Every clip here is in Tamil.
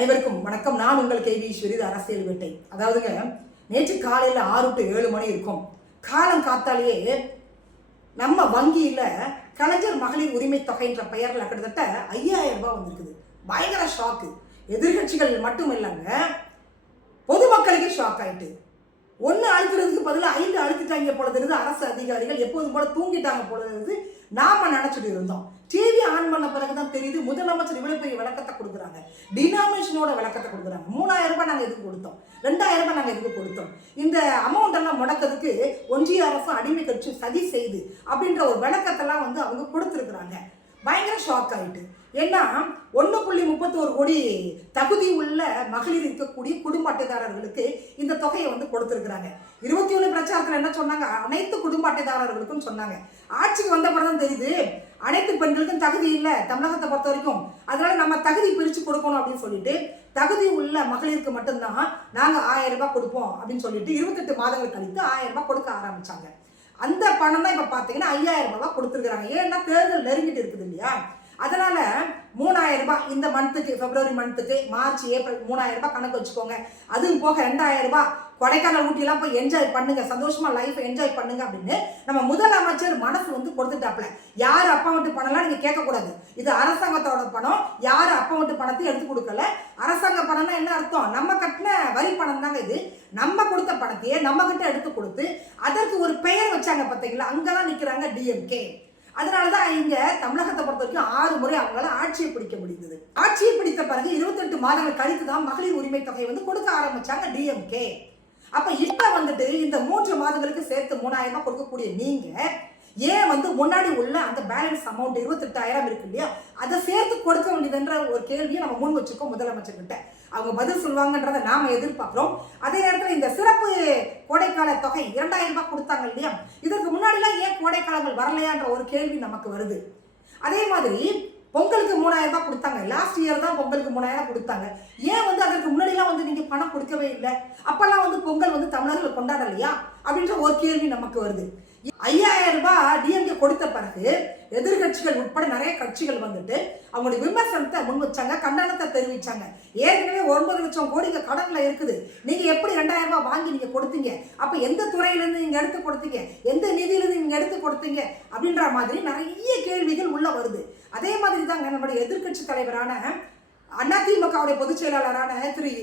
அனைவருக்கும் வணக்கம். நான் உங்கள் கேவி ஈஸ்வரி. அரசியல் வேட்டை. அதாவதுங்க, நேற்று காலையில் 6 to 7 மணி இருக்கும். காலம் காத்தாலேயே நம்ம வங்கியில் கலைஞர் மகளிர் உரிமை தொகைன்ற பெயரில் கிட்டத்தட்ட 5000 ரூபாய் வந்திருக்குது. பயங்கர ஷாக்கு. எதிர்கட்சிகள் மட்டும் இல்லைங்க, பொதுமக்களுக்கே ஷாக் ஆயிட்டு. 1 அழுத்துறதுக்கு பதிலாக 5 அழுத்திட்டாங்க போல தெரியுது. அரசு அதிகாரிகள் எப்போதும் போல தூங்கிட்டாங்க போல தெரியுது. நாம நினைச்சிட்டு இருந்தோம். டிவி ஆன் பண்ண பிறகுதான் தெரியுது முதலமைச்சர் இவ்வளவு பெரிய விளக்கத்தை கொடுக்குறாங்க. டினாமினேஷனோட விளக்கத்தை கொடுக்குறாங்க. 3000 ரூபாய் நாங்கள் எதுக்கு கொடுத்தோம், 2000 ரூபாய் நாங்கள் எதுக்கு கொடுத்தோம், இந்த அமௌண்ட் எல்லாம் முடக்கிறதுக்கு ஒன்றிய அரசு அடிமை கட்சி சதி செய்து அப்படின்ற ஒரு விளக்கத்தெல்லாம் அவங்க கொடுத்துருக்குறாங்க. பயங்கர ஷாக் ஆயிட்டு. ஏன்னா 1.31 கோடி தகுதி உள்ள மகளிர் இருக்கக்கூடிய குடும்ப அட்டைதாரர்களுக்கு இந்த தொகையை கொடுத்துருக்குறாங்க. 21 பிரச்சாரத்தில் என்ன சொன்னாங்க, அனைத்து குடும்ப அட்டைதாரர்களுக்கும் சொன்னாங்க. ஆட்சிக்கு வந்த படம் தெரியுது அனைத்து பெண்களுக்கும் தகுதி இல்லை தமிழகத்தை பொறுத்த வரைக்கும், அதனால நம்ம தகுதி பிரித்து கொடுக்கணும் அப்படின்னு சொல்லிட்டு தகுதி உள்ள மகளிருக்கு மட்டும்தான் நாங்கள் 1000 ரூபாய் கொடுப்போம் அப்படின்னு சொல்லிட்டு 28 மாதங்கள் கழித்து 1000 ரூபாய் கொடுக்க ஆரம்பிச்சாங்க. அந்த பணம் தான் இப்போ பார்த்தீங்கன்னா 5000 ரூபாய் கொடுத்துருக்குறாங்க. ஏன்னா தேர்தல் நெருங்கிட்டு இருக்குது இல்லையா, அதனால 3000 ரூபாய் இந்த மந்த்துக்கு, பிப்ரவரி மந்த்துக்கு, மார்ச், ஏப்ரல் 3000 ரூபாய் கணக்கு வச்சுக்கோங்க. அதுவும் போக 2000 ரூபாய் கொடைக்கானல் ஊட்டியெல்லாம் போய் என்ஜாய் பண்ணுங்க, சந்தோஷமா லைஃப்பை என்ஜாய் பண்ணுங்க அப்படின்னு நம்ம முதலமைச்சர் மனசு கொடுத்துட்டாப்ல. யார் அப்பா விட்டு பணம்லாம் நீங்க கேட்கக்கூடாது. இது அரசாங்கத்தோட பணம், யார் அப்பா விட்டு பணத்தை எடுத்து கொடுக்கல. அரசாங்க பணம்னா என்ன அர்த்தம், நம்ம கட்டின வரி பணம் தாங்க இது. நம்ம கொடுத்த பணத்தையே நம்ம கிட்ட எடுத்து கொடுத்து அதற்கு ஒரு பெயர் வச்சாங்க பார்த்தீங்களா, அங்கதான் நிக்கிறாங்க டிஎம்கே. அதனாலதான் இங்க தமிழகத்தை பொறுத்த வரைக்கும் 6 முறை அவங்களால ஆட்சியை பிடிக்க முடிந்தது. ஆட்சியை பிடித்த பிறகு 28 மாதங்கள் கழித்து தான் மகளிர் உரிமை தொகை கொடுக்க ஆரம்பிச்சாங்க டிஎம்கே. அப்ப இப்ப இந்த 3 மாதங்களுக்கு சேர்த்து 3000 ரூபாய் கொடுக்கக்கூடிய நீங்க ஏன் முன்னாடி உள்ள அந்த பேலன்ஸ் அமௌண்ட் 28,000 இருக்கு இல்லையா, அதை சேர்த்து கொடுக்க வேண்டியதுன்ற ஒரு கேள்வியை நம்ம முன் வச்சுக்கோம் முதலமைச்சர் கிட்ட. அவங்க பதில் சொல்லுவாங்கன்றதை நாம எதிர்பார்க்கிறோம். அதே நேரத்தில் இந்த சிறப்பு கோடைக்கால தொகை 2000 ரூபாய் கொடுத்தாங்க இல்லையா, இதற்கு முன்னாடிலாம் ஏன் கோடைக்காலங்கள் வரலையான்ற ஒரு கேள்வி நமக்கு வருது. அதே மாதிரி பொங்கலுக்கு 3000 ரூபாய் கொடுத்தாங்க. லாஸ்ட் இயர் தான் பொங்கலுக்கு 3000 கொடுத்தாங்க. ஏன் அதற்கு முன்னாடிலாம் நீங்க பணம் கொடுக்கவே இல்லை, அப்பெல்லாம் பொங்கல் தமிழர்கள் கொண்டாடலையா அப்படின்ற ஒரு கேள்வி நமக்கு வருது. 5000 ரூபாய் டிஎம்கே கொடுத்த பிறகு எதிர்கட்சிகள் உட்பட நிறைய கட்சிகள் அவங்களுடைய விமர்சனத்தை முன் வச்சாங்க, கண்டனத்தை தெரிவிச்சாங்க. ஏற்கனவே 9 லட்சம் கோடி கடன்ல இருக்குது, நீங்க எப்படி 2000 ரூபாய் வாங்கி நீங்க கொடுத்தீங்க, அப்ப எந்த துறையிலிருந்து நீங்க எடுத்து கொடுத்தீங்க, எந்த நிதியிலிருந்து நீங்க எடுத்து கொடுத்தீங்க அப்படின்ற மாதிரி நிறைய கேள்விகள் உள்ள வருது. அதே மாதிரி தாங்க நம்முடைய எதிர்கட்சி தலைவரான அதிமுகவுடைய பொதுச் செயலாளரான திரு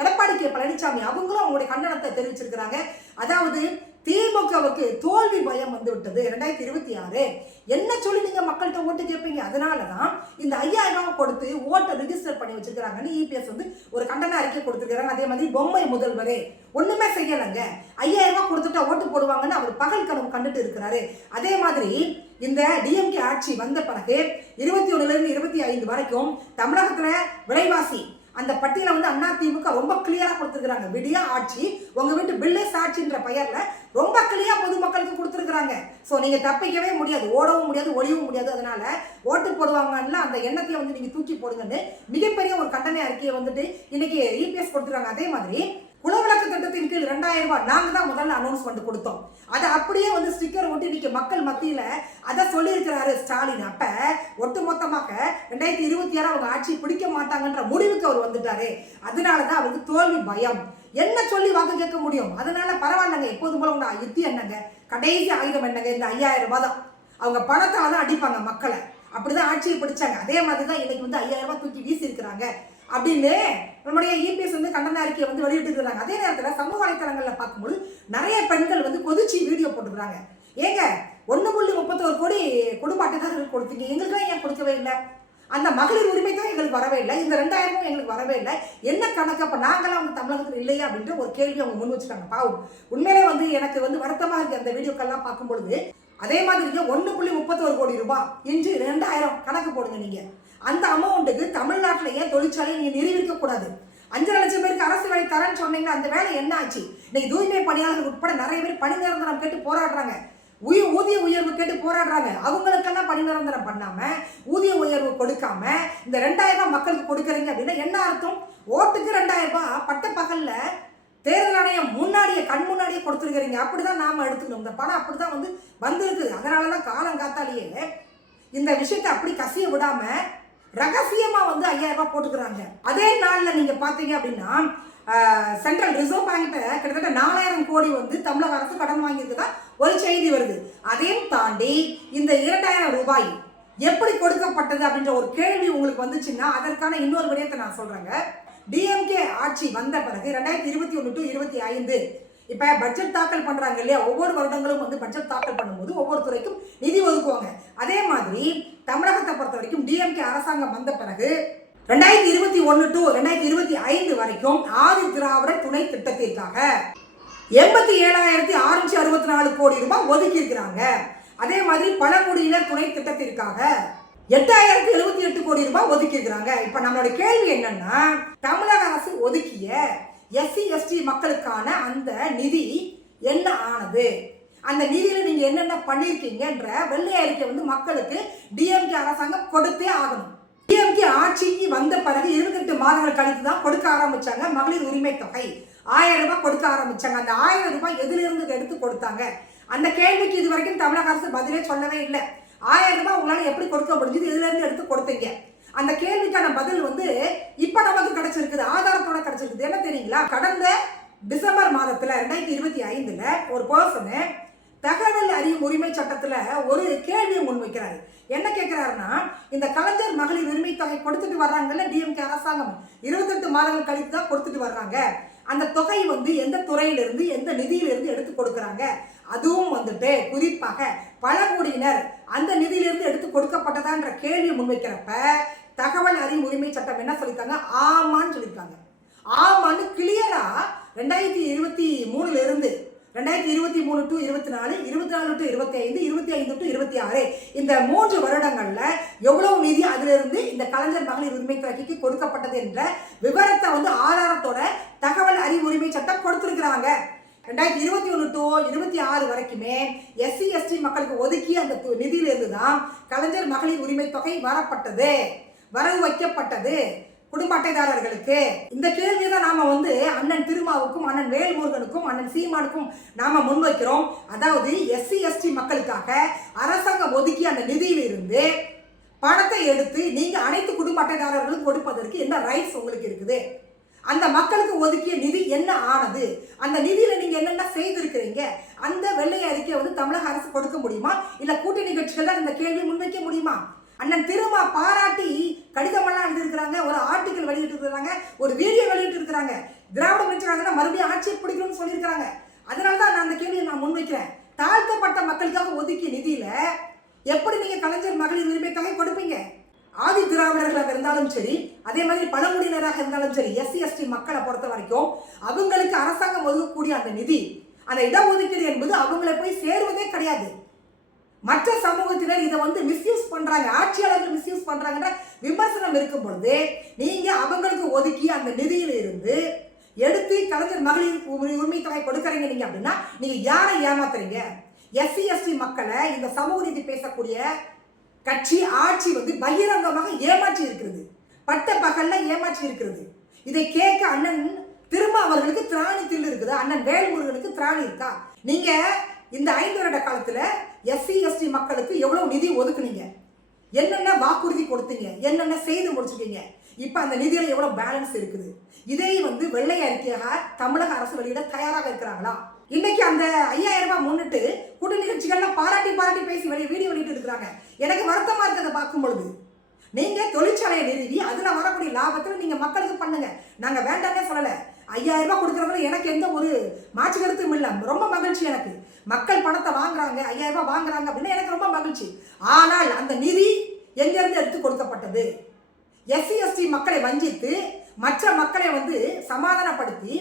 எடப்பாடி கே பழனிசாமி அவங்களும் அவங்களுடைய கண்டனத்தை தெரிவிச்சிருக்கிறாங்க. அதாவது திமுகவுக்கு தோல்வி பயம் விட்டது 2026. என்ன சொல்லி நீங்க மக்கள்கிட்ட ஓட்டு கேட்பீங்க, அதனாலதான் இந்த 5000 ரூபாய் கொடுத்து ஓட்டை ரிஜிஸ்டர் பண்ணி வச்சிருக்காங்கன்னு இபிஎஸ் ஒரு கண்டன அறிக்கை கொடுத்துருக்காங்க. அதே மாதிரி பொம்மை முதல்வரே ஒண்ணுமே செய்யலைங்க, 5000 ரூபாய் கொடுத்துட்டா ஓட்டு போடுவாங்கன்னு அவர் பகல் கனவு கண்டுட்டு இருக்கிறாரு. அதே மாதிரி இந்த டிஎம்கே ஆட்சி வந்த பிறகு 21 to 25 வரைக்கும் தமிழகத்துல விலைவாசி அந்த பட்டியலை அதிமுக ரொம்ப கிளியரா கொடுத்துருக்காங்க. விடியா ஆட்சி, உங்க வீட்டு பில்லே சாட்சின்ற பெயர்ல ரொம்ப கிளியரா பொதுமக்களுக்கு கொடுத்துருக்காங்க. ஸோ நீங்க தப்பிக்கவே முடியாது, ஓடவும் முடியாது, ஒழியவும் முடியாது. அதனால ஓட்டு போடுவாங்கன்னு அந்த எண்ணத்தையே நீங்க தூக்கி போடுங்கன்னு மிகப்பெரிய ஒரு கண்டன அறிக்கையை இன்னைக்கு இபிஎஸ் கொடுத்துருக்காங்க. அதே மாதிரி குலவிளக்கு திட்டத்தின் கீழ் 2000 ரூபாய் நாங்க தான் முதல்ல அனௌன்ஸ்மெண்ட் கொடுத்தோம். அதை அப்படியே ஸ்டிக்கர் ஒட்டி இன்னைக்கு மக்கள் மத்தியில அதை சொல்லியிருக்கிறாரு ஸ்டாலின். அப்ப ஒட்டுமொத்தமாக 2026 அவங்க ஆட்சி பிடிக்க மாட்டாங்கன்ற முடிவுக்கு அவர் வந்துட்டாரு. அதனாலதான் அவருக்கு தோல்வி பயம். என்ன சொல்லி வாக்கு கேட்க முடியும், அதனால பரவாயில்லங்க, எப்போதும் போல உங்க யுத்தி என்னங்க, கடைசி ஆயுதம் என்னங்க, இந்த 5000 ரூபாய் தான். அவங்க பணத்தால தான் அடிப்பாங்க மக்களை, அப்படிதான் ஆட்சியை பிடிச்சாங்க. அதே மாதிரிதான் இன்னைக்கு 5000 ரூபாய் தூக்கி வீசி இருக்கிறாங்க அப்படின்னு நம்முடைய இபிஎஸ் கண்டன அறிக்கையை வெளியிட்டு இருக்கிறாங்க. அதே நேரத்தில் சமூக வலைத்தளங்களில் பார்க்கும்போது நிறைய பெண்கள் கொதிச்சு வீடியோ போட்டுக்கிறாங்க. ஏங்க 1.31 கோடி குடும்ப அட்டைதாரர்கள் கொடுத்தீங்க, எங்களுக்குலாம் ஏன் கொடுக்கவே இல்லை, அந்த மகளிர் உரிமை தான் எங்களுக்கு வரவே இல்லை, இந்த 2000 எங்களுக்கு வரவே இல்லை, என்ன கணக்கு, அப்போ நாங்களாம் தமிழகத்தில் இல்லையா அப்படின்ற ஒரு கேள்வி அவங்க முன் வச்சுட்டாங்க. பாவம், உண்மையிலே எனக்கு வருத்தமாக இருக்கு அந்த வீடியோக்கெல்லாம் பார்க்கும்பொழுது. அதே மாதிரி 1.31 கோடி ரூபாய் இன்று 2000 கணக்கு போடுங்க நீங்க. அந்த அமௌண்ட்டுக்கு தமிழ்நாட்டில் ஏன் தொழிற்சாலையை நீங்க நிரூபிக்க கூடாது? 5.5 லட்சம் பேருக்கு அரசு வேலை தரேன்னு சொன்னீங்கன்னா அந்த வேலை என்ன ஆச்சு? இன்னைக்கு தூய்மை பணியாளர்கள் உட்பட நிறைய பேர் பணி நிரந்தரம் கேட்டு போராடுறாங்க, ஊதிய உயர்வு கேட்டு போராடுறாங்க. அவங்களுக்கெல்லாம் பணி நிரந்தரம் பண்ணாம ஊதிய உயர்வு கொடுக்காம இந்த 2000 ரூபாய் மக்களுக்கு கொடுக்குறீங்க அப்படின்னா என்ன அர்த்தம்? ஓட்டுக்கு 2000 ரூபாய் பட்ட பகல்ல தேர்தல் ஆணையம் முன்னாடியே கண் முன்னாடியே கொடுத்துருக்கிறீங்க. அப்படிதான் நாம எடுத்துக்கணும். இந்த பணம் அப்படிதான் வந்திருக்கு. அதனாலதான் காலம் காத்தாலேயே இந்த விஷயத்தை அப்படி கசிய விடாம ரகசியமா வந்து 5000 ரூபாய் போட்டுக்கிறாங்க. அதே நாள்ல நீங்க பாத்தீங்க அப்படின்னா சென்ட்ரல் ரிசர்வ் பேங்க்ல கிட்டத்தட்ட 4000 கோடி வந்து தமிழக அரசு கடன் வாங்கியிருக்குதா ஒரு செய்தி வருது. அதையும் தாண்டி இந்த 2000 ரூபாய் எப்படி கொடுக்கப்பட்டது அப்படின்ற ஒரு கேள்வி உங்களுக்கு வந்துச்சுன்னா அதற்கான இன்னொரு விடயத்தை நான் சொல்றேங்க. டிஎம்கே ஆட்சி வந்த பிறகு 2021 to 25 இப்ப பட்ஜெட் தாக்கல் பண்றாங்க இல்லையா, ஒவ்வொரு வருடங்களும் வந்து பட்ஜெட் தாக்கல் பண்ணும்போது ஒவ்வொரு துறைக்கும் நிதி ஒதுக்குவாங்க. அதே மாதிரி தமிழகத்தை பொறுத்த வரைக்கும் டிஎம்கே அரசாங்கம் வந்த பிறகு 2021 to 2025 வரைக்கும் ஆதி திராவிட துணை திட்டத்திற்காக 87,664 கோடி ரூபாய் ஒதுக்கி இருக்கிறாங்க. அதே மாதிரி பழங்குடியினர் துணை திட்டத்திற்காக 8,078 கோடி ரூபாய் ஒதுக்கி இருக்கிறாங்க. இப்ப நம்மளோட கேள்வி என்னன்னா, தமிழக அரசு ஒதுக்கிய SC/ST மக்களுக்கான அந்த நிதி என்ன ஆனது, அந்த நிதியில நீங்க என்னென்ன பண்ணிருக்கீங்கன்ற வெள்ளை அறிக்கை வந்து மக்களுக்கு டிஎம்கே அரசாங்கம் கொடுத்தே ஆகணும். டிஎம்கே ஆட்சிக்கு வந்த பிறகு 28 மாதங்கள் கழித்து தான் கொடுக்க ஆரம்பிச்சாங்க மகளிர் உரிமை தொகை 1000 ரூபாய் கொடுக்க ஆரம்பிச்சாங்க. அந்த 1000 ரூபாய் எதுல இருந்து எடுத்து கொடுத்தாங்க, அந்த கேள்விக்கு இது வரைக்கும் தமிழக அரசு பதிலே சொல்லவே இல்லை. 1000 ரூபாய் உங்களால எப்படி கொடுக்க முடிஞ்சது, எதுல இருந்து எடுத்து கொடுத்தீங்க, அந்த கேள்விக்கான பதில் வந்து இப்ப நமக்கு கிடைச்சிருக்குது, ஆதாரத்தோட கிடைச்சிருக்குது. என்ன தெரியுங்களா, கடந்த டிசம்பர் மாதத்துல 2025 ஒரு பர்சனு தகவல் அறியும் உரிமை சட்டத்துல ஒரு கேள்வியை முன்வைக்கிறாரு. என்ன கேட்கிறாருன்னா, இந்த கலைஞர் மகளிர் உரிமை தொகை கொடுத்துட்டு வர்றாங்கல்ல டிஎம்கே அரசாங்கம், 28 மாதங்கள் கழித்து தான் கொடுத்துட்டு வர்றாங்க. அந்த தொகை வந்து எந்த துறையிலிருந்து எந்த நிதியிலிருந்து எடுத்து கொடுக்குறாங்க, அதுவும் வந்துட்டு குறிப்பாக பழங்குடியினர் அந்த நிதியிலிருந்து எடுத்து கொடுக்கப்பட்டதான்ற கேள்வியை முன்வைக்கிறப்ப தகவல் அறியும் உரிமை சட்டம் என்ன சொல்லியிருக்காங்க, ஆமான்னு சொல்லியிருக்காங்க. ஆமான்னு கிளியரா 2023 இருந்து 2023 to 24, 24 to 25, 25 to 26 இந்த 3 வருடங்கள்ல எவ்வளவு நிதி அதிலிருந்து இந்த கலைஞர் மகளிர் உரிமை தொகைக்கு கொடுக்கப்பட்டது என்ற விவரத்தை வந்து ஆதாரத்தோட தகவல் அறிவு உரிமை சட்டம் கொடுத்திருக்கிறாங்க. 2021 to 26 வரைக்குமே SC/ST மக்களுக்கு ஒதுக்கி அந்த நிதியிலிருந்து தான் கலைஞர் மகளிர் உரிமை தொகை வரவு வைக்கப்பட்டது குடும்ப அட்டைதாரர்களுக்கு. இந்த கேள்வியை தான் நாம வந்து அண்ணன் திருமாவுக்கும் அண்ணன் வேல்முருகனுக்கும் அண்ணன் சீமானுக்கும் நாம முன்வைக்கிறோம். அதாவது SC/ST மக்களுக்காக அரசாங்கம் ஒதுக்கி அந்த நிதியிலிருந்து பணத்தை எடுத்து நீங்க அனைத்து குடும்ப அட்டைதாரர்களுக்கும் கொடுப்பதற்கு என்ன ரைட்ஸ் உங்களுக்கு இருக்குது, அந்த மக்களுக்கு ஒதுக்கிய நிதி என்ன ஆனது, அந்த நிதியில நீங்க என்னென்ன செய்திருக்கிறீங்க, அந்த வெள்ளை அறிக்கையை வந்து தமிழக அரசு கொடுக்க முடியுமா, இல்ல கூட்டணி கட்சிகள் தான் இந்த கேள்வியை முன்வைக்க முடியுமா? அண்ணன் திருமா பாராட்டி கடிதமெல்லாம் எழுதியிருக்கிறாங்க, ஒரு ஆர்டிக்கல் வெளியிட்டு இருக்கிறாங்க, ஒரு வீடியோ வெளியிட்டு இருக்கிறாங்க. திராவிட முன்னேற்ற மறுபடியும் ஆட்சியை பிடிக்கணும்னு சொல்லியிருக்கிறாங்க. அதனால தான் நான் அந்த கேள்வியை நான் முன்வைக்கிறேன். தாழ்த்தப்பட்ட மக்களுக்காக ஒதுக்கிய நிதியில எப்படி நீங்க கலைஞர் மகளிர் உரிமை தொகை கொடுப்பீங்க? ஆதி திராவிடர்களாக இருந்தாலும் சரி, அதே மாதிரி பழங்குடியினராக இருந்தாலும் சரி, SC/ST மக்களை பொறுத்த வரைக்கும் அவங்களுக்கு அரசாங்கம் ஒதுக்கக்கூடிய அந்த நிதி, அந்த இடஒதுக்கீடு என்பது அவங்களை போய் சேருவதே கிடையாது. மற்ற சமூகத்தினர் இதை வந்து மிஸ்யூஸ் பண்றாங்க, ஆட்சியாளர்கள் மிஸ்யூஸ் பண்றாங்கன்ற விமர்சனம் இருக்கும் பொழுது நீங்க அவங்களுக்கு ஒதுக்கி அந்த நிதியில இருந்து எடுத்து கலைஞர் மகளிர் உரிமை தொகை கொடுக்கறீங்க நீங்க அப்படின்னா நீங்க யாரை ஏமாத்துறீங்க? SC/ST மக்களை இந்த சமூக நீதி பேசக்கூடிய கட்சி ஆட்சி வந்து பகிரங்கமாக ஏமாற்றி இருக்கிறது, பட்ட பகல்ல ஏமாற்றி இருக்கிறது. இதை கேட்க அண்ணன் திருமா அவர்களுக்கு திராணி தில்லு இருக்குது, அண்ணன் வேல்முருகனுக்கு திராணி இருக்கா? நீங்க இந்த 5 வருட காலத்துல SC/ST மக்களுக்கு எவ்வளவு நிதி ஒதுக்குனீங்க, என்னென்ன வாக்குறுதி கொடுத்தீங்க, என்னென்ன செய்து முடிச்சிருக்கீங்க, இப்ப அந்த நிதியில எவ்வளவு பேலன்ஸ் இருக்குது, இதை வந்து வெள்ளை அறிக்கையாக தமிழக அரசு வெளியிட தயாராக இருக்கிறாங்களா? இன்னைக்கு அந்த 5000 ரூபாய் முன்னிட்டு கூட்டணி கட்சிகள்லாம் பாராட்டி பேசி வீடியோ வெளியிட்டு இருக்கிறாங்க. எனக்கு வருத்தமா இருக்கிறத பார்க்கும் பொழுது நீங்க தொழிற்சாலையை நிறுவி அதுல வரக்கூடிய லாபத்துல நீங்க மக்களுக்கு பண்ணுங்க, நாங்க வேண்டாமே சொல்லல. 5000 ரூபாய் கொடுக்கறதுல எனக்கு எந்த ஒரு மாற்று கருத்தும் இல்லை, ரொம்ப மகிழ்ச்சி. எனக்கு மக்கள் பணத்தை வாங்குறாங்க, 5000 ரூபாய் வாங்குறாங்க அப்படின்னா எனக்கு ரொம்ப மகிழ்ச்சி. ஆனால் அந்த நிதி எங்கிருந்து எடுத்து கொடுக்கப்பட்டது? SC/ST மக்களை வஞ்சித்து மற்ற மக்களை வந்து சமாதானப்படுத்தி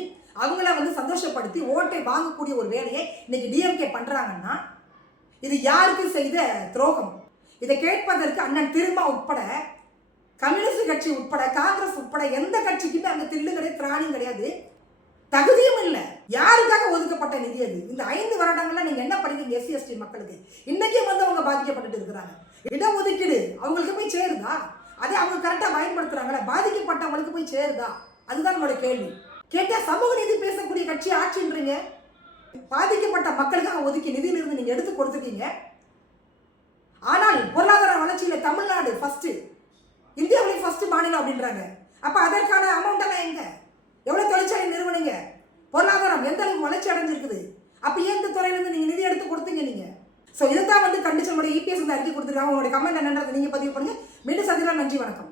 அவங்கள வந்து சந்தோஷப்படுத்தி ஓட்டை வாங்கக்கூடிய ஒரு வேலையை இன்னைக்கு டிஎம்கே பண்றாங்கன்னா இது யாருக்கு செய்த துரோகம்? இதை கேட்பதற்கு அண்ணன் திருமா உட்பட, கம்யூனிஸ்ட் கட்சி உட்பட, காங்கிரஸ் உட்பட எந்த கட்சிக்குமே அந்த தில்லு கிடையாது, திராணியும் கிடையாது, தகுதியும் இல்லை. யாருக்காக ஒதுக்கப்பட்ட நிதி அது? இந்த 5 வருடங்கள்ல நீங்க என்ன பண்ணீங்க SC/ST மக்களுக்கு? இன்னைக்கே வந்து அவங்க பாதிக்கப்பட்டு இருக்கிறாங்க. இடஒதுக்கீடு அவங்களுக்கு போய் சேருதா? அதை அவங்க கரெக்டா பயன்படுத்துறாங்களா? பாதிக்கப்பட்டவங்களுக்கு போய் சேருதா? அதுதான் நம்மளோட கேள்வி. கேட்டா சமூக நீதி பேசக்கூடிய கட்சி ஆட்சின்றீங்க, பாதிக்கப்பட்ட மக்களுக்காக ஒதுக்கி நிதியிலிருந்து நீங்க எடுத்து கொடுத்துட்டீங்க. ஆனால் பொருளாதார வளர்ச்சியில தமிழ்நாடு ஃபர்ஸ்ட், இந்தியாவிலேயே ஃபர்ஸ்ட் மாநிலம் அப்படின்றாங்க. அப்போ அதற்கான அமௌண்ட் எல்லாம் எங்க? எவ்வளோ தொழிற்சாலை நிறுவனங்க, பொருளாதாரம் எந்த அளவுக்கு வளர்ச்சி அடைஞ்சிருக்குது? அப்போ ஏன் இந்த துறையிலேருந்து நீங்கள் நிதி எடுத்து கொடுத்தீங்க நீங்கள்? ஸோ இதைத்தான் கண்டிச்சு நம்மளுடைய இபிஎஸ் வந்து அறிக்கை கொடுத்துருக்காங்க. உங்களுடைய கமெண்ட் என்னன்றது நீங்கள் பதிவு பண்ணுங்க. மீண்டும் சந்திக்கலாம். நன்றி, வணக்கம்.